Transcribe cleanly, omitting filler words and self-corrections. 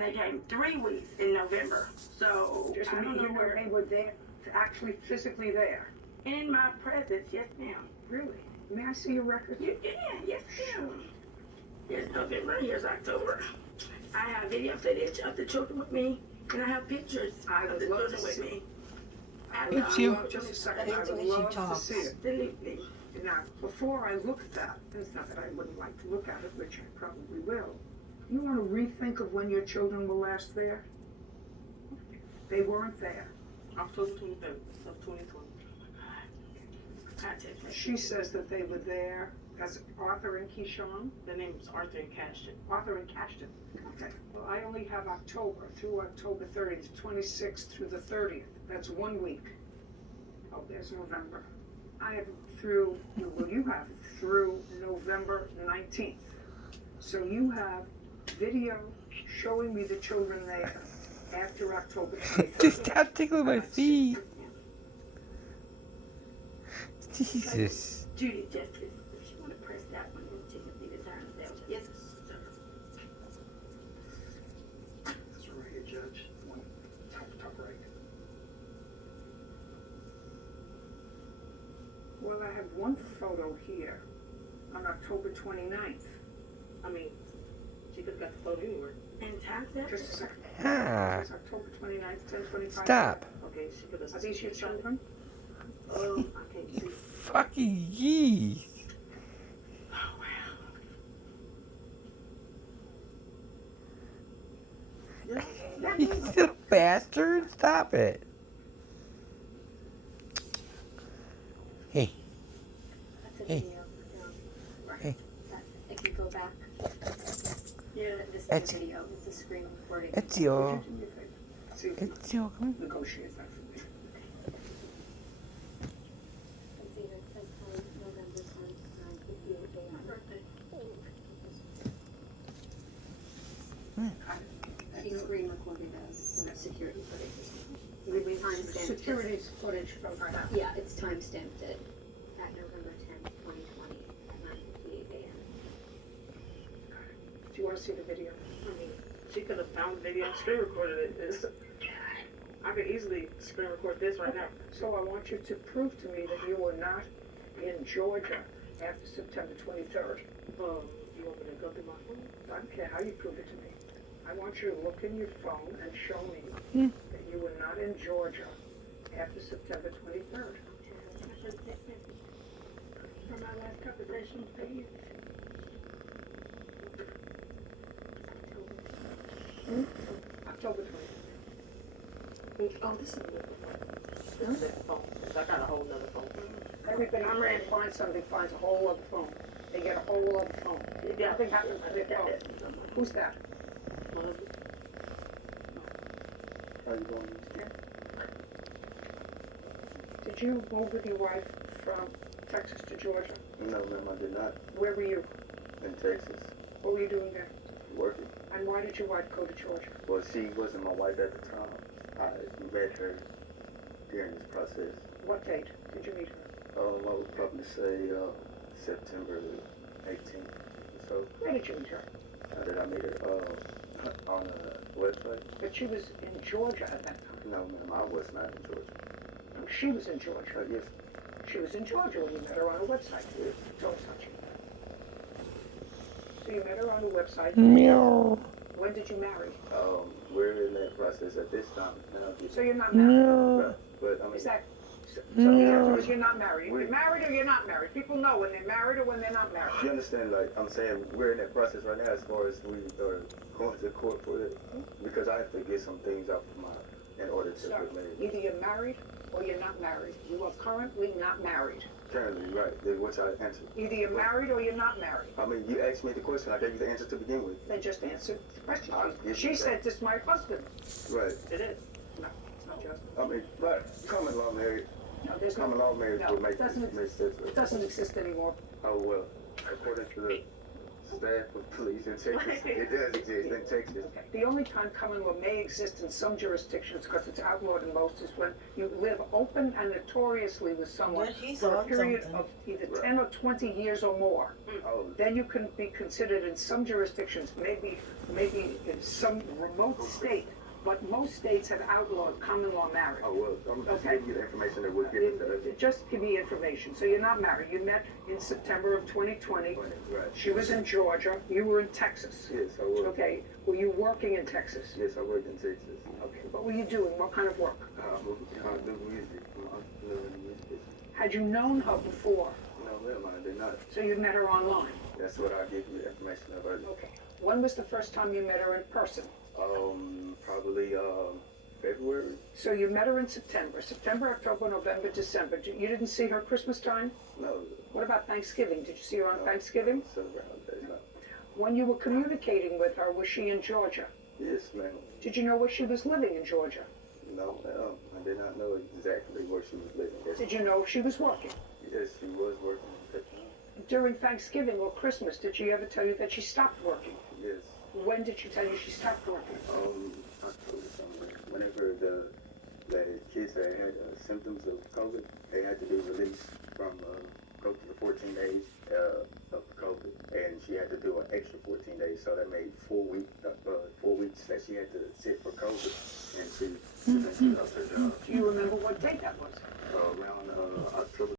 They came 3 weeks in November. So Just I don't know where they were there, actually physically there. in my presence. Yes, ma'am. Really? May I see your record? You can. Yes, ma'am. Here's November. Here's October. I have video footage of the children with me, and I have pictures of the children with me. It's you. Just a second. I would love to see it. Absolutely. Now, before I look at that, it's not that I wouldn't like to look at it, which I probably will. You want to rethink of when your children were last there? They weren't there. October 23rd of 2020. She says that they were there. That's Arthur and Keyshawn. The name is Arthur and Cashton. Arthur and Cashton. Okay. Well, I only have October through October 30th, 26th through the 30th. That's 1 week. Oh, there's November. I have through, well, you have through November 19th. So you have video showing me the children there after October 23rd. Just stop tickling my feet. Jesus. Judy Justice. If you want to press that one, then she can see the turn of that. Yes, sir. That's right here, Judge. One, top right. Well, I have one photo here on October 29th. I mean, she could have got the photo anywhere. And time stamp? Just a second. Ah. It's October 29th, 10:25. Stop. Okay, she could have. Are these your children? I can't see. Fucking yeast. Oh, wow. You little bastard. Stop it. Hey. That's a Hey. video. Hey. If you go back, Yeah. this is It's- a video. It's a screen recording. Ezio. See, Ezio, come here. negotiate that for me. Let's see, it says time, November 10th, 9:58 a.m. She screen recorded as security footage or something. Timestamped. Security footage from her house. Yeah, it's timestamped at November 10th, 2020 at 9:58 a.m. Do you want to see the video? I mean, she could have found the video and screen recorded it. I could easily screen record this right now. So I want you to prove to me that you were not in Georgia after September 23rd. You want me to go through my phone? I don't care how you prove it to me. I want you to look in your phone and show me that you were not in Georgia after September 23rd. From my last conversation, please. October 23rd. Oh, this is a different phone. This is that phone. I got a whole nother phone. Everybody I'm ready. finds something, finds a whole other phone. They get a whole other phone. Yeah. Nothing happens to their phone. Who's that? My husband. How you doing? Did you move with your wife from Texas to Georgia? No, ma'am, I did not. Where were you? In Texas, What were you doing there? working. And why did your wife go to Georgia? Well, she wasn't my wife at the time. I met her during this process. What date did you meet her? I would probably say September 18th or so. Where did you meet her? How did I meet her? On a website. But she was in Georgia at that time. No, ma'am, I was not in Georgia. No, she was in Georgia. Yes, She was in Georgia when you met her on a website. Don't touch her. So you met her on a website. Meow. When did you marry? we're in that process at this time. Now, So you're not married. Meow. but I mean, Is that so the answer is you're not married. You're married or you're not married. People know when they're married or when they're not married. you understand? Like I'm saying, we're in that process right now as far as we are going to court for it because I have to get some things out of in order to So get married. either you're married or you're not married. You are currently not married. Currently, right? Which I answered. Either you're married or you're not married. I mean, you asked me the question. I gave you the answer to begin with. They just answered the question. I'll give She you said, that. "This is my husband." Right. It is. No, it's not just. I mean, right. Common law marriage. No, there's no. Common law marriage No, would make it doesn't. sense. It doesn't exist anymore. Oh well, according to the staff of police in Texas. It does exist in Texas. Okay. The only time common law may exist in some jurisdictions, because it's outlawed in most, is when you live open and notoriously with someone But he's for a on period something. of either 10 or 20 years or more. Oh, Then you can be considered in some jurisdictions, maybe in some remote state, but most states have outlawed common law marriage. oh well, I'm just Okay. giving you the information that was given to us. Just give me information. So you're not married. You met in September of 2020. Right. She was in Georgia. You were in Texas. Yes, I was. Okay. Were you working in Texas? Yes, I worked in Texas. Okay. What were you doing? What kind of work? I do music. I'm doing music. Had you known her before? No, ma'am, I did not. So you met her online? That's what I gave you information about. Okay. When was the first time you met her in person? Probably February. So you met her in September. September, October, November, December. You didn't see her Christmas time? No, What about Thanksgiving? Did you see her on Thanksgiving? so around that. No. When you were communicating with her, was she in Georgia? Yes, ma'am. Did you know where she was living in Georgia? No, ma'am. I did not know exactly where she was living. Yes, Did you know she was working? yes, she was working at that time. During Thanksgiving or Christmas, did she ever tell you that she stopped working? Yes. When did she tell you she stopped working? October somewhere. Whenever the kids that had symptoms of COVID, they had to be released from go through the 14 days of COVID, and she had to do an extra 14 days, so that made 4 weeks that she had to sit for COVID, and she lost her job Do you remember what date that was? around October